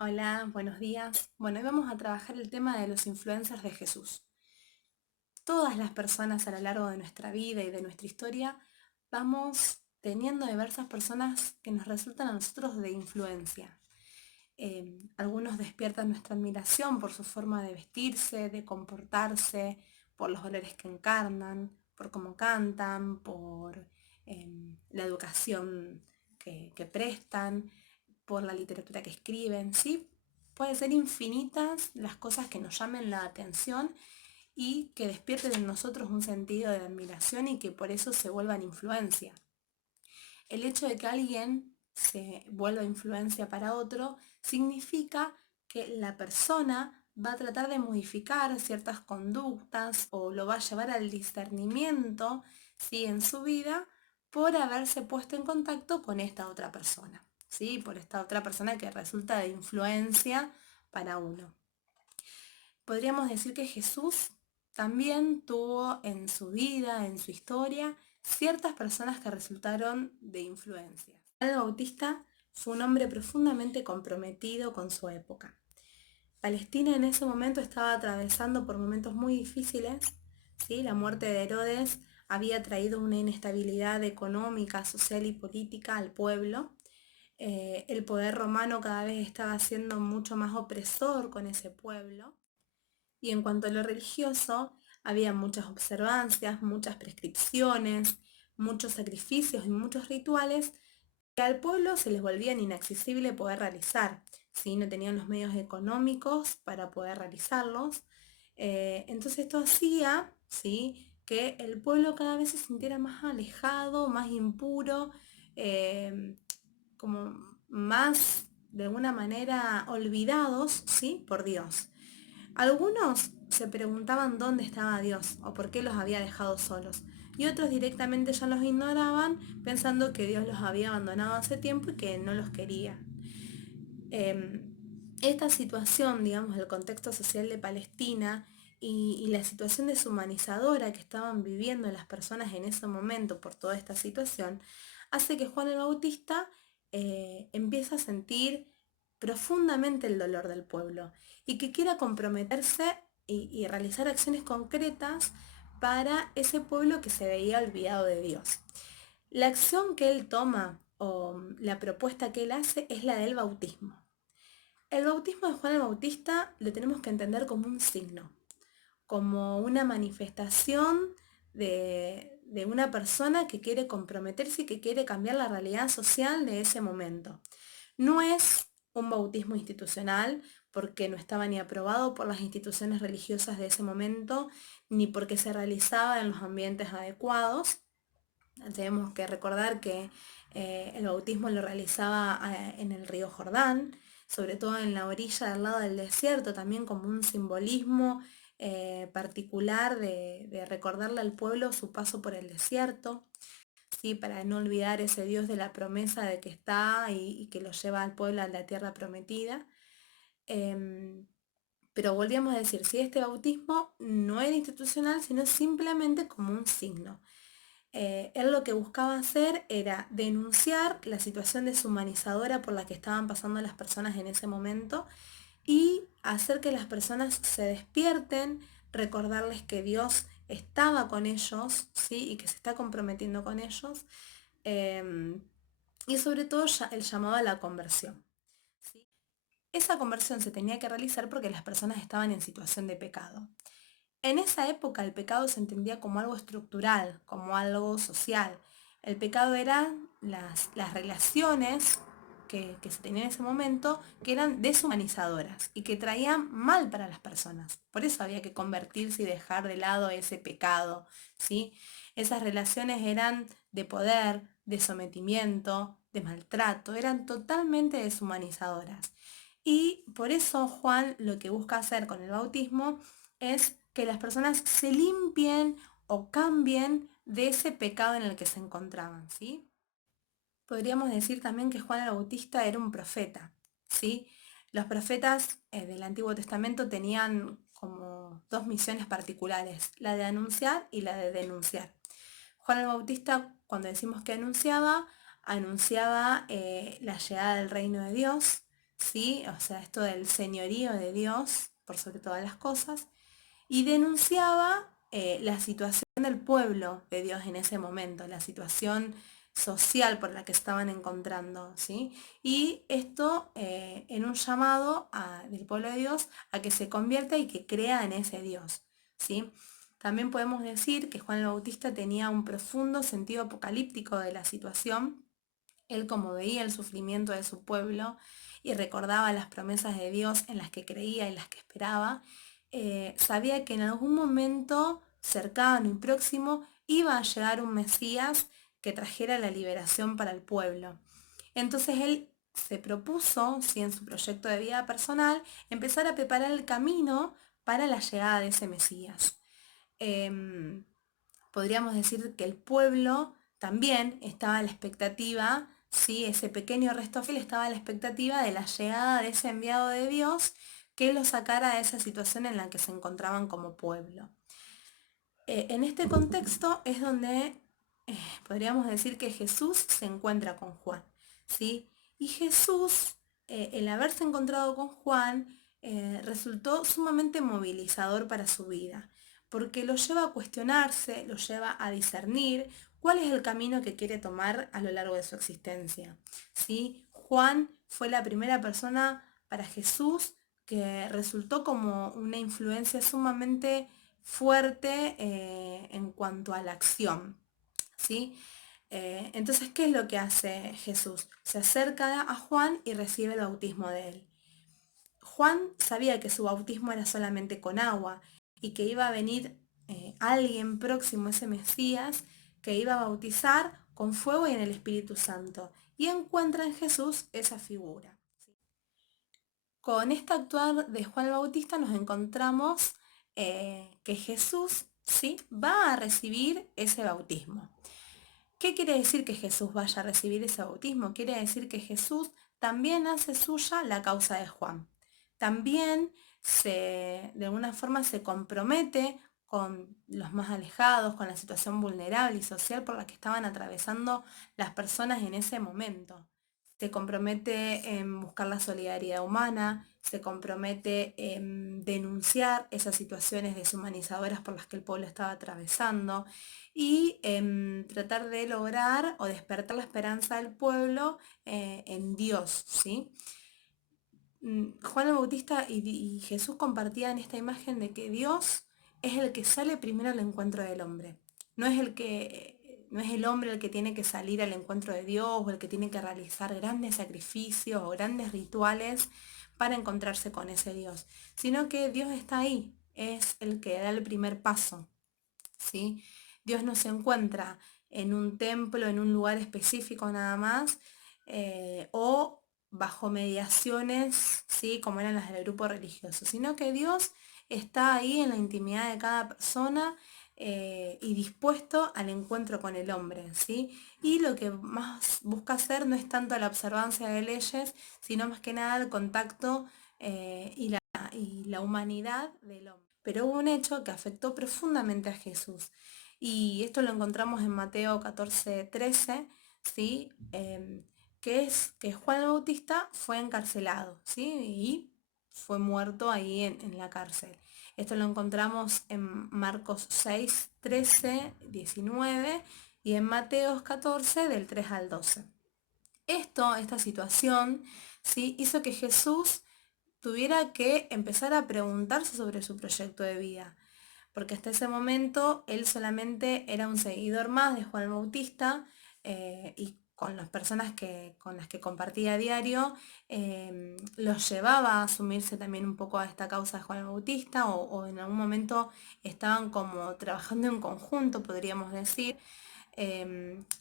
Hola, buenos días. Bueno, hoy vamos a trabajar el tema de los influencers de Jesús. Todas las personas a lo largo de nuestra vida y de nuestra historia vamos teniendo diversas personas que nos resultan a nosotros de influencia. Algunos despiertan nuestra admiración por su forma de vestirse, de comportarse, por los valores que encarnan, por cómo cantan, por la educación que prestan, por la literatura que escriben, ¿sí? Pueden ser infinitas las cosas que nos llamen la atención y que despierten en nosotros un sentido de admiración y que por eso se vuelvan influencia. El hecho de que alguien se vuelva influencia para otro significa que la persona va a tratar de modificar ciertas conductas o lo va a llevar al discernimiento, ¿sí?, en su vida por haberse puesto en contacto con esta otra persona, ¿sí?, por esta otra persona que resulta de influencia para uno. Podríamos decir que Jesús también tuvo en su vida, en su historia, ciertas personas que resultaron de influencia. Juan el Bautista fue un hombre profundamente comprometido con su época. Palestina en ese momento estaba atravesando por momentos muy difíciles, ¿sí? La muerte de Herodes había traído una inestabilidad económica, social y política al pueblo. El poder romano cada vez estaba siendo mucho más opresor con ese pueblo. Y en cuanto a lo religioso, había muchas observancias, muchas prescripciones, muchos sacrificios y muchos rituales que al pueblo se les volvían inaccesible poder realizar, ¿sí? No tenían los medios económicos para poder realizarlos. Entonces esto hacía, ¿sí?, que el pueblo cada vez se sintiera más alejado, más impuro, eh, como más de alguna manera olvidados, ¿sí?, por Dios. Algunos se preguntaban dónde estaba Dios o por qué los había dejado solos, y otros directamente ya los ignoraban pensando que Dios los había abandonado hace tiempo y que no los quería. Eh, esta situación, digamos, del contexto social de Palestina y la situación deshumanizadora que estaban viviendo las personas en ese momento por toda esta situación, hace que Juan el Bautista empiece a sentir profundamente el dolor del pueblo y que quiera comprometerse y realizar acciones concretas para ese pueblo que se veía olvidado de Dios. La acción que él toma o la propuesta que él hace es la del bautismo. El bautismo de Juan el Bautista lo tenemos que entender como un signo, como una manifestación de una persona que quiere comprometerse y que quiere cambiar la realidad social de ese momento. No es un bautismo institucional porque no estaba ni aprobado por las instituciones religiosas de ese momento, ni porque se realizaba en los ambientes adecuados. Tenemos que recordar que el bautismo lo realizaba en el río Jordán, sobre todo en la orilla del lado del desierto, también como un simbolismo particular de recordarle al pueblo su paso por el desierto, ¿sí?, para no olvidar ese Dios de la promesa de que está y que lo lleva al pueblo a la tierra prometida. Pero volvíamos a decir, si este bautismo no era institucional, sino simplemente como un signo. Él lo que buscaba hacer era denunciar la situación deshumanizadora por la que estaban pasando las personas en ese momento y hacer que las personas se despierten, recordarles que Dios estaba con ellos, ¿sí?, y que se está comprometiendo con ellos, eh, y sobre todo el llamado a la conversión, ¿sí? Esa conversión se tenía que realizar porque las personas estaban en situación de pecado. En esa época el pecado se entendía como algo estructural, como algo social. El pecado eran las relaciones que se tenían en ese momento que eran deshumanizadoras y que traían mal para las personas. Por eso había que convertirse y dejar de lado ese pecado, ¿sí? Esas relaciones eran de poder, de sometimiento, de maltrato, eran totalmente deshumanizadoras. Y por eso Juan lo que busca hacer con el bautismo es que las personas se limpien o cambien de ese pecado en el que se encontraban, ¿sí? Podríamos decir también que Juan el Bautista era un profeta, ¿sí? Los profetas del Antiguo Testamento tenían como dos misiones particulares, la de anunciar y la de denunciar. Juan el Bautista, cuando decimos que anunciaba la llegada del reino de Dios, ¿sí? O sea, esto del señorío de Dios por sobre todas las cosas, y denunciaba la situación del pueblo de Dios en ese momento, la situación social por la que estaban encontrando, ¿sí? Y esto en un llamado del pueblo de Dios a que se convierta y que crea en ese Dios, ¿sí? También podemos decir que Juan el Bautista tenía un profundo sentido apocalíptico de la situación. Él, como veía el sufrimiento de su pueblo y recordaba las promesas de Dios en las que creía y las que esperaba, sabía que en algún momento cercano y próximo iba a llegar un Mesías que trajera la liberación para el pueblo. Entonces él se propuso, ¿sí?, en su proyecto de vida personal, empezar a preparar el camino para la llegada de ese Mesías. Em, Podríamos decir que el pueblo también estaba a la expectativa, ¿sí? Ese pequeño resto fiel estaba a la expectativa de la llegada de ese enviado de Dios que los sacara de esa situación en la que se encontraban como pueblo. En este contexto es donde podríamos decir que Jesús se encuentra con Juan, ¿sí? Y Jesús, el haberse encontrado con Juan, resultó sumamente movilizador para su vida, porque lo lleva a cuestionarse, lo lleva a discernir cuál es el camino que quiere tomar a lo largo de su existencia, ¿sí? Juan fue la primera persona para Jesús que resultó como una influencia sumamente fuerte en cuanto a la acción, ¿sí? Entonces, ¿qué es lo que hace Jesús? Se acerca a Juan y recibe el bautismo de él. Juan sabía que su bautismo era solamente con agua y que iba a venir alguien próximo, ese Mesías, que iba a bautizar con fuego y en el Espíritu Santo. Y encuentra en Jesús esa figura. Con este actuar de Juan el Bautista nos encontramos que Jesús, ¿sí?, va a recibir ese bautismo. ¿Qué quiere decir que Jesús vaya a recibir ese bautismo? Quiere decir que Jesús también hace suya la causa de Juan. También de alguna forma se compromete con los más alejados, con la situación vulnerable y social por la que estaban atravesando las personas en ese momento. Se compromete en buscar la solidaridad humana, se compromete en denunciar esas situaciones deshumanizadoras por las que el pueblo estaba atravesando y tratar de lograr o despertar la esperanza del pueblo en Dios, ¿sí? Juan el Bautista y Jesús compartían esta imagen de que Dios es el que sale primero al encuentro del hombre. No es el hombre el que tiene que salir al encuentro de Dios o el que tiene que realizar grandes sacrificios o grandes rituales para encontrarse con ese Dios, sino que Dios está ahí, es el que da el primer paso, ¿sí? Dios no se encuentra en un templo, en un lugar específico nada más, o bajo mediaciones, ¿sí?, como eran las del grupo religioso, sino que Dios está ahí en la intimidad de cada persona y dispuesto al encuentro con el hombre, ¿sí? Y lo que más busca hacer no es tanto la observancia de leyes, sino más que nada el contacto y la humanidad del hombre. Pero hubo un hecho que afectó profundamente a Jesús. Y esto lo encontramos en Mateo 14:13, ¿sí? Que es que Juan el Bautista fue encarcelado, ¿sí? Y fue muerto ahí en la cárcel. Esto lo encontramos en Marcos 6:13-19 y en Mateos 14 del 3 al 12. Esta situación, ¿sí?, hizo que Jesús tuviera que empezar a preguntarse sobre su proyecto de vida, porque hasta ese momento él solamente era un seguidor más de Juan el Bautista y con las personas con las que compartía a diario, los llevaba a asumirse también un poco a esta causa de Juan el Bautista o en algún momento estaban como trabajando en conjunto, podríamos decir.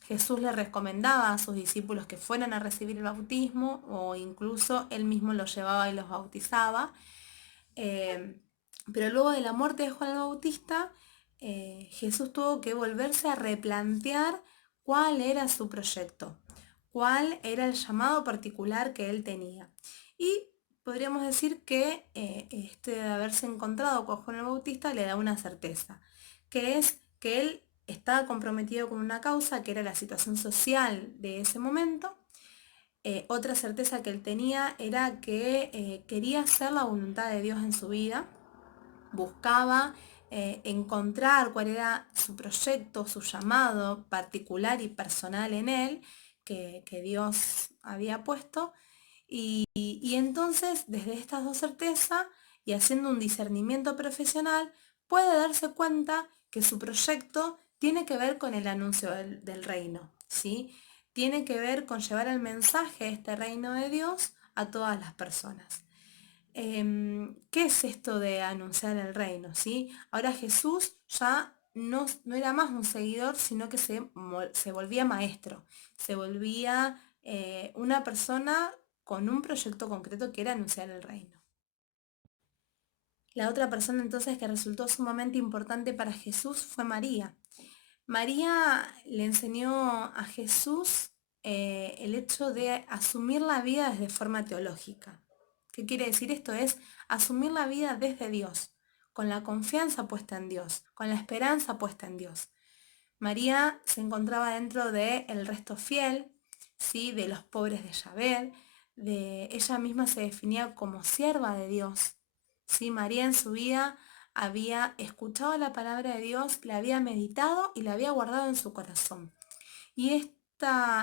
Jesús le recomendaba a sus discípulos que fueran a recibir el bautismo o incluso él mismo los llevaba y los bautizaba. Em, pero luego de la muerte de Juan el Bautista, Jesús tuvo que volverse a replantear cuál era su proyecto, cuál era el llamado particular que él tenía. Y podríamos decir que este de haberse encontrado con Juan el Bautista le da una certeza, que es que él estaba comprometido con una causa que era la situación social de ese momento, Otra certeza que él tenía era que quería hacer la voluntad de Dios en su vida, buscaba encontrar cuál era su proyecto, su llamado particular y personal en él, que Dios había puesto, y entonces desde estas dos certezas y haciendo un discernimiento profesional, puede darse cuenta que su proyecto tiene que ver con el anuncio del reino, ¿sí? Tiene que ver con llevar el mensaje de este reino de Dios a todas las personas. ¿Qué es esto de anunciar el reino? ¿Sí? Ahora Jesús ya no era más un seguidor, sino que se volvía maestro, se volvía una persona con un proyecto concreto que era anunciar el reino. La otra persona entonces que resultó sumamente importante para Jesús fue María. María le enseñó a Jesús el hecho de asumir la vida desde forma teológica. ¿Qué quiere decir esto? Es asumir la vida desde Dios, con la confianza puesta en Dios, con la esperanza puesta en Dios. María se encontraba dentro del resto fiel, ¿sí? De los pobres de Yahvé, ella misma se definía como sierva de Dios. ¿Sí? María en su vida había escuchado la palabra de Dios, la había meditado y la había guardado en su corazón. Y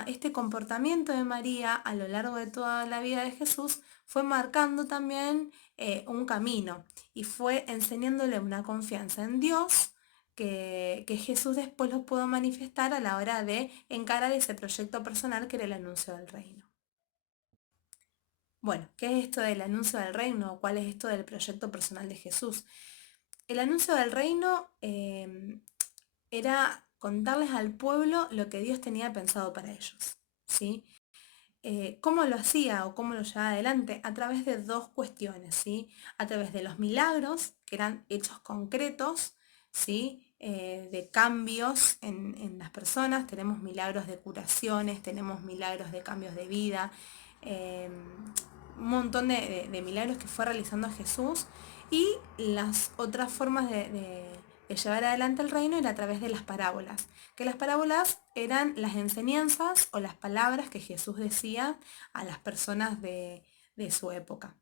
este comportamiento de María a lo largo de toda la vida de Jesús fue marcando también un camino y fue enseñándole una confianza en Dios que Jesús después lo pudo manifestar a la hora de encarar ese proyecto personal que era el anuncio del reino. Bueno, ¿qué es esto del anuncio del reino? ¿Cuál es esto del proyecto personal de Jesús? El anuncio del reino era contarles al pueblo lo que Dios tenía pensado para ellos, ¿sí? ¿Cómo lo hacía o cómo lo llevaba adelante? A través de dos cuestiones, ¿sí? A través de los milagros, que eran hechos concretos, ¿sí? De cambios en las personas. Tenemos milagros de curaciones, tenemos milagros de cambios de vida, eh, un montón de milagros que fue realizando Jesús. Y las otras formas de llevar adelante el reino era a través de las parábolas, que las parábolas eran las enseñanzas o las palabras que Jesús decía a las personas de su época.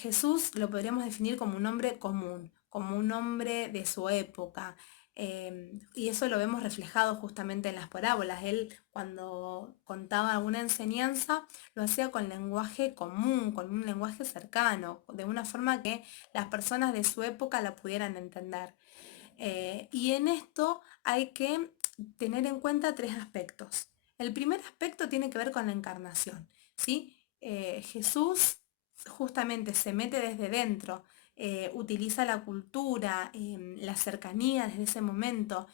Jesús lo podríamos definir como un hombre común, como un hombre de su época. Y eso lo vemos reflejado justamente en las parábolas. Él cuando contaba alguna enseñanza lo hacía con lenguaje común, con un lenguaje cercano, de una forma que las personas de su época la pudieran entender. Y en esto hay que tener en cuenta tres aspectos. El primer aspecto tiene que ver con la encarnación, ¿sí? Jesús justamente se mete desde dentro, utiliza la cultura, la cercanía desde ese momento,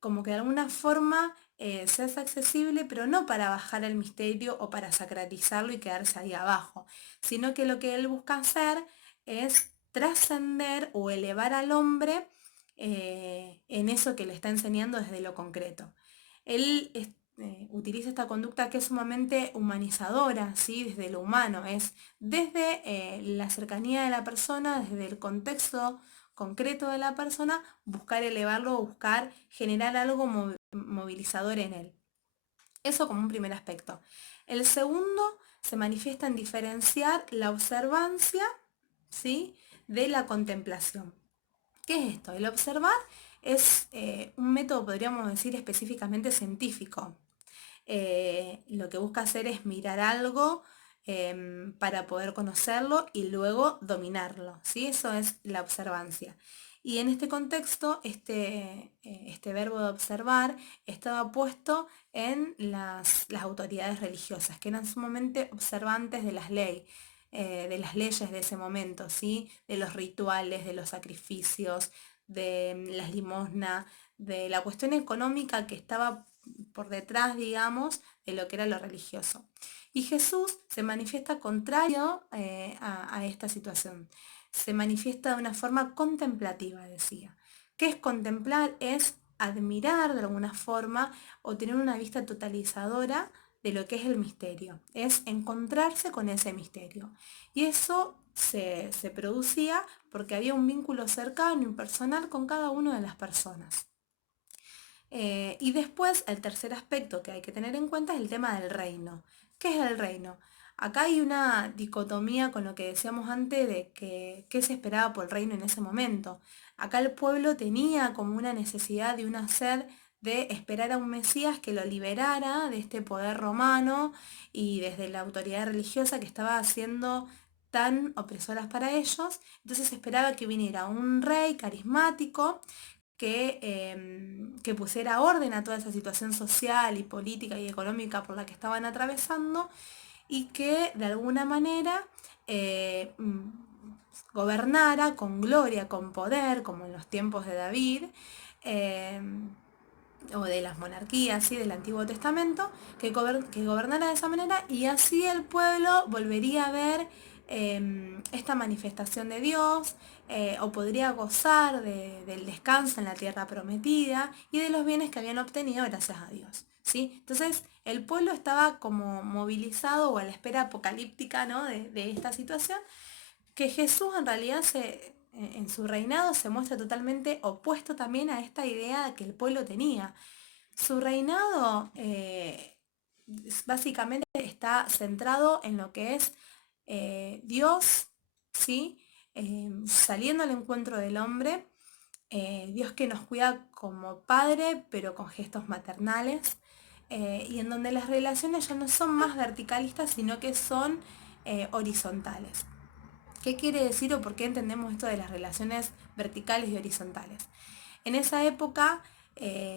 como que de alguna forma se hace accesible, pero no para bajar el misterio o para sacralizarlo y quedarse ahí abajo, sino que lo que él busca hacer es trascender o elevar al hombre en eso que le está enseñando desde lo concreto. Él utiliza esta conducta que es sumamente humanizadora, ¿sí? Desde lo humano, es desde la cercanía de la persona, desde el contexto concreto de la persona, buscar elevarlo, buscar generar algo movilizador en él. Eso como un primer aspecto. El segundo se manifiesta en diferenciar la observancia, ¿sí? De la contemplación. ¿Qué es esto? El observar es un método, podríamos decir, específicamente científico. Lo que busca hacer es mirar algo para poder conocerlo y luego dominarlo, ¿sí? Eso es la observancia. Y en este contexto, este verbo de observar estaba puesto en las autoridades religiosas, que eran sumamente observantes de de las leyes de ese momento, ¿sí? De los rituales, de los sacrificios, de las limosnas, de la cuestión económica que estaba por detrás, digamos, de lo que era lo religioso. Y Jesús se manifiesta contrario a esta situación. Se manifiesta de una forma contemplativa, decía. ¿Qué es contemplar? Es admirar de alguna forma o tener una vista totalizadora de lo que es el misterio. Es encontrarse con ese misterio. Y eso se producía porque había un vínculo cercano y personal con cada una de las personas. Y después el tercer aspecto que hay que tener en cuenta es el tema del reino. ¿Qué es el reino? Acá hay una dicotomía con lo que decíamos antes de que qué se esperaba por el reino en ese momento. Acá el pueblo tenía como una necesidad y una sed de esperar a un Mesías que lo liberara de este poder romano y desde la autoridad religiosa que estaba haciendo tan opresoras para ellos. Entonces esperaba que viniera un rey carismático que pusiera orden a toda esa situación social y política y económica por la que estaban atravesando y que de alguna manera eh, mm, gobernara con gloria, con poder, como en los tiempos de David, eh, o de las monarquías, ¿sí? Del Antiguo Testamento, que gobernara de esa manera y así el pueblo volvería a ver esta manifestación de Dios, o podría gozar del descanso en la tierra prometida y de los bienes que habían obtenido gracias a Dios. ¿Sí? Entonces el pueblo estaba como movilizado o a la espera apocalíptica, ¿no? de esta situación, que Jesús en realidad en su reinado se muestra totalmente opuesto también a esta idea que el pueblo tenía. Su reinado básicamente está centrado en lo que es Dios, ¿sí? Saliendo al encuentro del hombre, Dios que nos cuida como padre, pero con gestos maternales, y en donde las relaciones ya no son más verticalistas, sino que son horizontales. ¿Qué quiere decir o por qué entendemos esto de las relaciones verticales y horizontales? En esa época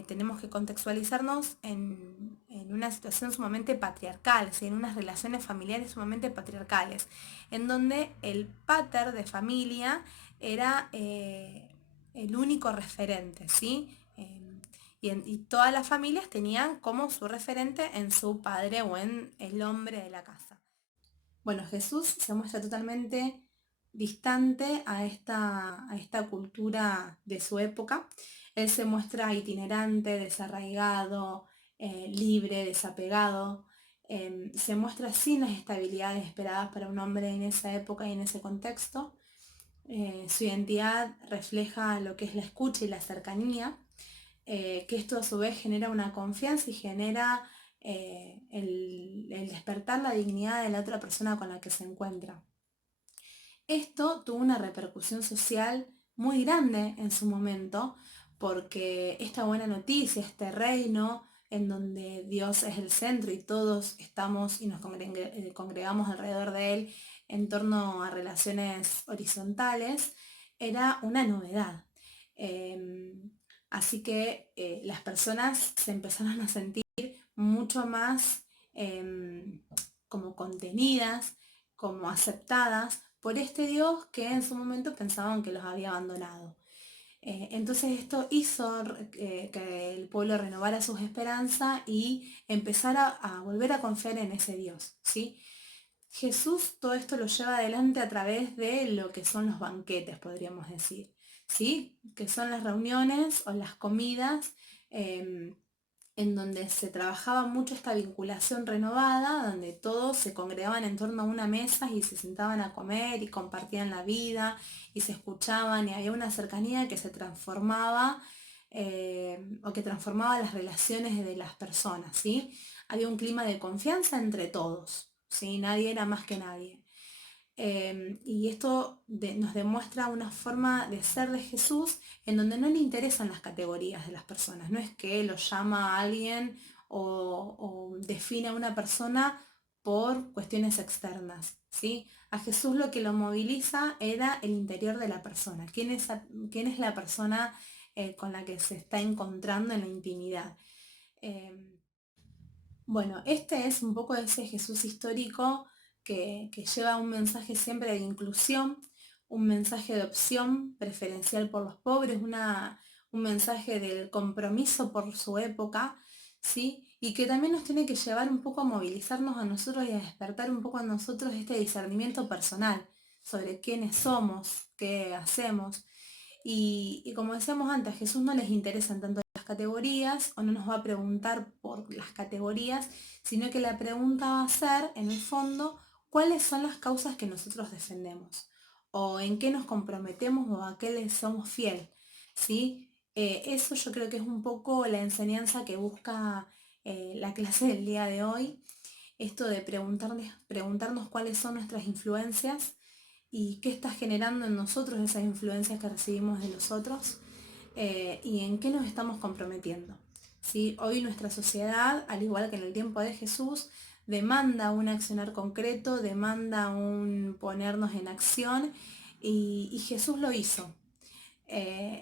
tenemos que contextualizarnos en una situación sumamente patriarcal, ¿sí? En unas relaciones familiares sumamente patriarcales, en donde el pater de familia era el único referente, ¿sí? Y todas las familias tenían como su referente en su padre o en el hombre de la casa. Bueno, Jesús se muestra totalmente distante a esta cultura de su época. Él se muestra itinerante, desarraigado, libre, desapegado. Se muestra sin las estabilidades esperadas para un hombre en esa época y en ese contexto. Su identidad refleja lo que es la escucha y la cercanía, que esto a su vez genera una confianza y genera el despertar la dignidad de la otra persona con la que se encuentra. Esto tuvo una repercusión social muy grande en su momento, porque esta buena noticia, este reino en donde Dios es el centro y todos estamos y nos congregamos alrededor de Él en torno a relaciones horizontales, era una novedad. Así que las personas se empezaron a sentir mucho más como contenidas, como aceptadas por este Dios que en su momento pensaban que los había abandonado. Entonces esto hizo que el pueblo renovara sus esperanzas y empezara a volver a confiar en ese Dios, ¿sí? Jesús todo esto lo lleva adelante a través de lo que son los banquetes, podríamos decir, ¿sí? Que son las reuniones o las comidas em, en donde se trabajaba mucho esta vinculación renovada, donde todos se congregaban en torno a una mesa y se sentaban a comer y compartían la vida y se escuchaban y había una cercanía que se transformaba o que transformaba las relaciones de las personas, ¿sí? Había un clima de confianza entre todos, ¿sí? Nadie era más que nadie. Y esto nos demuestra una forma de ser de Jesús en donde no le interesan las categorías de las personas. No es que lo llama a alguien o define a una persona por cuestiones externas, ¿sí? A Jesús lo que lo moviliza era el interior de la persona. ¿Quién es la persona con la que se está encontrando en la intimidad? Em, bueno, este es un poco ese Jesús histórico que lleva un mensaje siempre de inclusión, un mensaje de opción preferencial por los pobres, un mensaje del compromiso por su época, ¿sí? Y que también nos tiene que llevar un poco a movilizarnos a nosotros y a despertar un poco a nosotros este discernimiento personal sobre quiénes somos, qué hacemos. Y como decíamos antes, a Jesús no les interesan tanto las categorías o no nos va a preguntar por las categorías, sino que la pregunta va a ser, en el fondo, cuáles son las causas que nosotros defendemos o en qué nos comprometemos o a qué le somos fiel, ¿sí? Eso yo creo que es un poco la enseñanza que busca la clase del día de hoy, esto de preguntarnos cuáles son nuestras influencias y qué está generando en nosotros esas influencias que recibimos de los otros, y en qué nos estamos comprometiendo. ¿Sí? Hoy nuestra sociedad, al igual que en el tiempo de Jesús, demanda un accionar concreto, demanda un ponernos en acción, y Jesús lo hizo.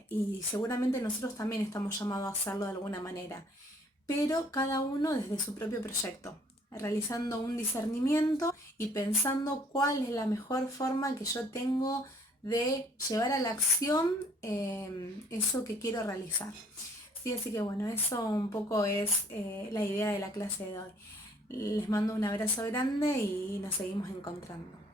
Y seguramente nosotros también estamos llamados a hacerlo de alguna manera, pero cada uno desde su propio proyecto, realizando un discernimiento y pensando cuál es la mejor forma que yo tengo de llevar a la acción eso que quiero realizar. Sí, así que bueno, eso un poco es la idea de la clase de hoy. Les mando un abrazo grande y nos seguimos encontrando.